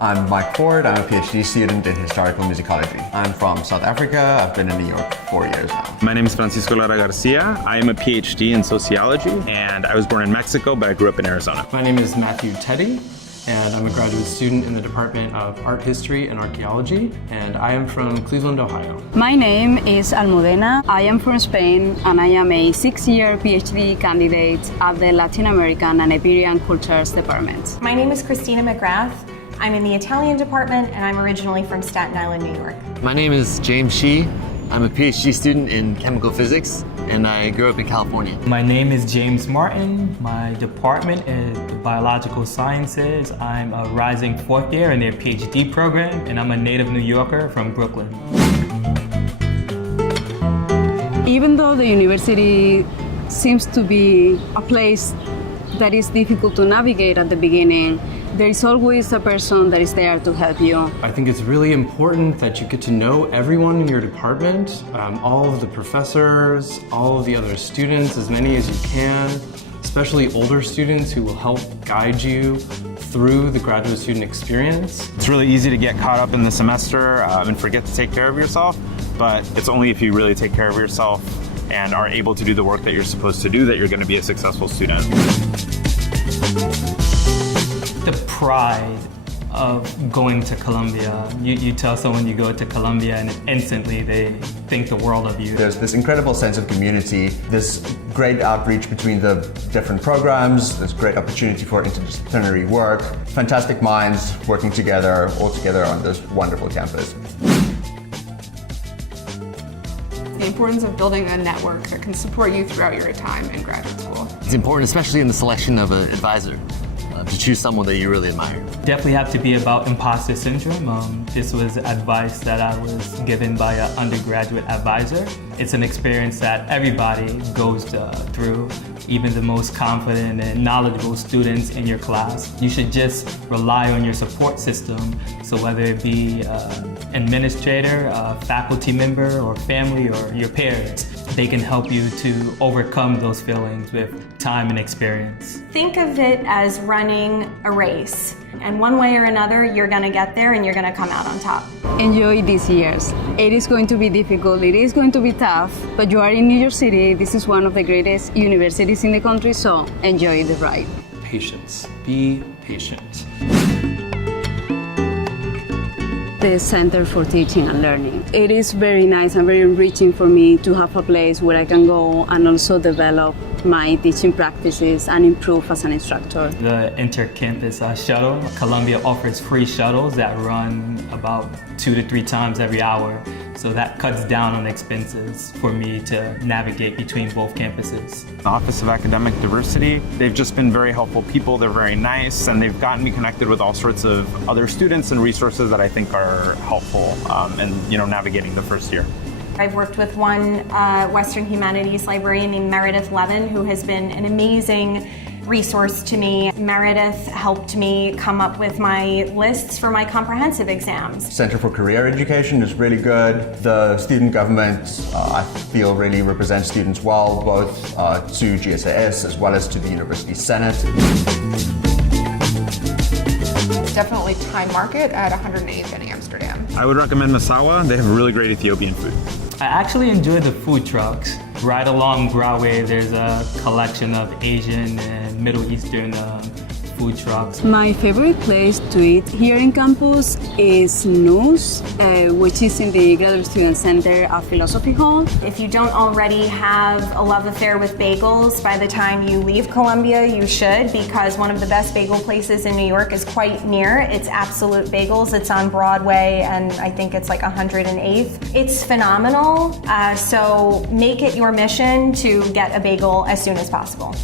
I'm Mike Ford. I'm a PhD student in historical musicology. I'm from South Africa. I've been in New York for 4 years now. My name is Francisco Lara Garcia. I am a PhD in sociology, and I was born in Mexico, but I grew up in Arizona. My name is Matthew TETI, and I'm a graduate student in the Department of Art History and Archaeology, and I am from Cleveland, Ohio. My name is Almudena. I am from Spain, and I am a 6-year PhD candidate at the Latin American and Iberian Cultures Department. My name is CHRISTINA McGrath. I'm in the Italian department, and I'm originally from Staten Island, New York. My name is James SHEE. I'm a PhD student in chemical physics, and I grew up in California. My name is James Martin. My department is the biological sciences. I'm a rising 4th year in their PhD program, and I'm a native New Yorker from Brooklyn. Even though the university seems to be a place that is difficult to navigate at the beginning, there is always a person that is there to help you. I think it's really important that you get to know everyone in your department, all of the professors, all of the other students, as many as you can, especially older students who will help guide you through the graduate student experience. It's really easy to get caught up in the semester and forget to take care of yourself, but it's only if you really take care of yourself and are able to do the work that you're supposed to do that you're going to be a successful student. The pride of going to Columbia. You tell someone you go to Columbia and instantly they think the world of you. There's this incredible sense of community, this great outreach between the different programs, there's great opportunity for interdisciplinary work, fantastic minds working together, all together on this wonderful campus. The importance of building a network that can support you throughout your time in graduate school. It's important, especially in the selection of an advisor, to choose someone that you really admire. Definitely have to be about imposter syndrome. This was advice that I was given by an undergraduate advisor. It's an experience that everybody goes through, even the most confident and knowledgeable students in your class. You should just rely on your support system. So whether it be administrator, a faculty member, or family, or your parents, they can help you to overcome those feelings with time and experience. Think of it as running a race. And one way or another, you're going to get there and you're going to come out on top. Enjoy these years. It is going to be difficult, it is going to be tough, but you are in New York City. This is one of the greatest universities in the country, so enjoy the ride. Patience. Be patient. The Center for Teaching and Learning. It is very nice and very enriching for me to have a place where I can go and also develop my teaching practices and improve as an instructor. The inter-campus shuttle. Columbia offers free shuttles that run about 2 to 3 times every hour. So that cuts down on expenses for me to navigate between both campuses. The Office of Academic Diversity, they've just been very helpful people. They're very nice, and they've gotten me connected with all sorts of other students and resources that I think are helpful in navigating the first year. I've worked with one Western Humanities librarian named Meredith Levin, who has been an amazing resource to me. Meredith helped me come up with my lists for my comprehensive exams. Center for Career Education is really good. The student government, I feel, really represents students well, both to GSAS as well as to the University Senate. Definitely Time Market at 108th in Amsterdam. I would recommend Masawa. They have really great Ethiopian food. I actually enjoy the food trucks. Right along Broadway, there's a collection of Asian and Middle Eastern food trucks. My favorite place to eat here in campus is Noos, which is in the Graduate Student Center of Philosophy Hall. If you don't already have a love affair with bagels, by the time you leave Columbia, you should, because one of the best bagel places in New York is quite near. It's Absolute Bagels. It's on Broadway, and I think it's like 108th. It's phenomenal, so make it your mission to get a bagel as soon as possible.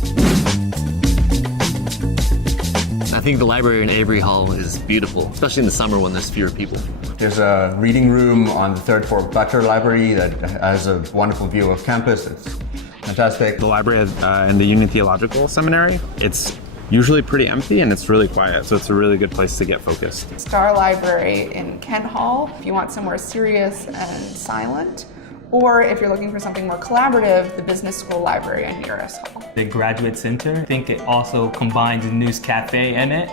I think the library in Avery Hall is beautiful, especially in the summer when there's fewer people. There's a reading room on the 3rd floor of Butler Library that has a wonderful view of campus. It's fantastic. The library in the Union Theological Seminary, it's usually pretty empty and it's really quiet, so it's a really good place to get focused. Star Library in Kent Hall, if you want somewhere serious and silent. Or if you're looking for something more collaborative, the Business School Library in Uris Hall. The Graduate Center, I think it also combines a news cafe in it.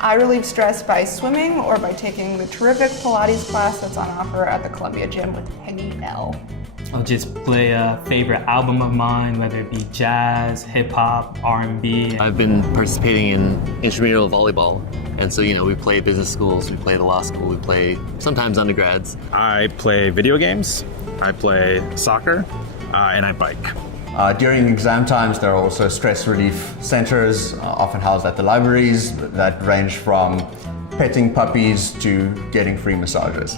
I relieve stress by swimming or by taking the terrific Pilates class that's on offer at the Columbia Gym with Peggy L. I'll just play a favorite album of mine, whether it be jazz, hip hop, R&B. I've been participating in intramural volleyball. And so, we play business schools, we play the law school, we play sometimes undergrads. I play video games, I play soccer, and I bike. During exam times, there are also stress relief centers, often housed at the libraries, that range from petting puppies to getting free massages.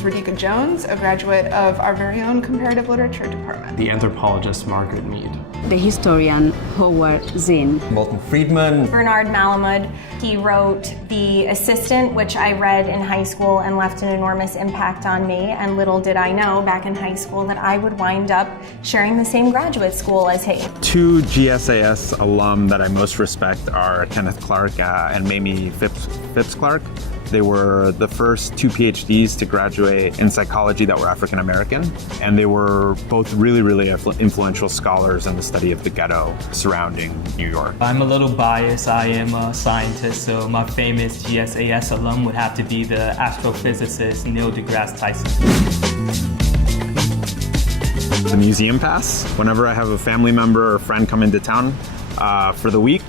Radhika Jones, a graduate of our very own comparative literature department. The anthropologist Margaret Mead. The historian Howard Zinn. Milton Friedman. Bernard Malamud, he wrote The Assistant, which I read in high school and left an enormous impact on me. And little did I know back in high school that I would wind up sharing the same graduate school as he. Two GSAS alum that I most respect are Kenneth Clark and Mamie Phipps Clark. They were the first two PhDs to graduate in psychology that were African American, and they were both really, really influential scholars in the study of the ghetto surrounding New York. I'm a little biased. I am a scientist, so my famous GSAS alum would have to be the astrophysicist Neil deGrasse Tyson. The museum pass. Whenever I have a family member or friend come into town for the week,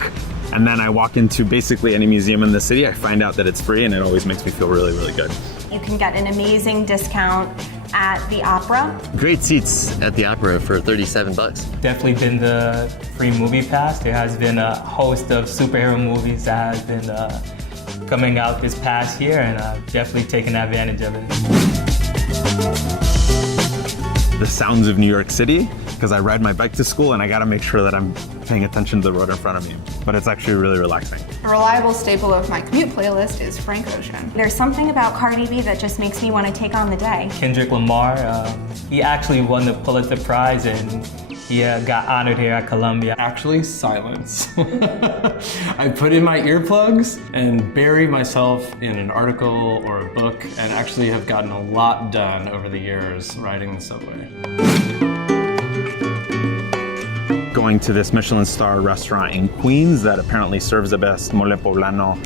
and then I walk into basically any museum in the city, I find out that it's free, and it always makes me feel really, really good. You can get an amazing discount at the opera. Great seats at the opera for $37. Definitely been the free movie pass. There has been a host of superhero movies that has been coming out this past year, and I've definitely taken advantage of it. The sounds of New York City, because I ride my bike to school and I gotta make sure that I'm paying attention to the road in front of me. But it's actually really relaxing. A reliable staple of my commute playlist is Frank Ocean. There's something about Cardi B that just makes me want to take on the day. Kendrick Lamar, he actually won the Pulitzer Prize and he got honored here at Columbia. Actually, silence. I put in my earplugs and bury myself in an article or a book, and actually have gotten a lot done over the years riding the subway. Going to this Michelin star restaurant in Queens that apparently serves the best mole poblano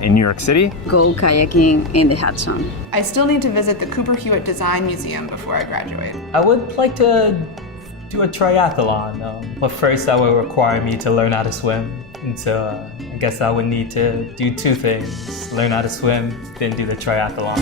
in New York City. Go kayaking in the Hudson. I still need to visit the Cooper Hewitt Design Museum before I graduate. I would like to do a triathlon, but first that would require me to learn how to swim. And so I guess I would need to do two things, learn how to swim, then do the triathlon.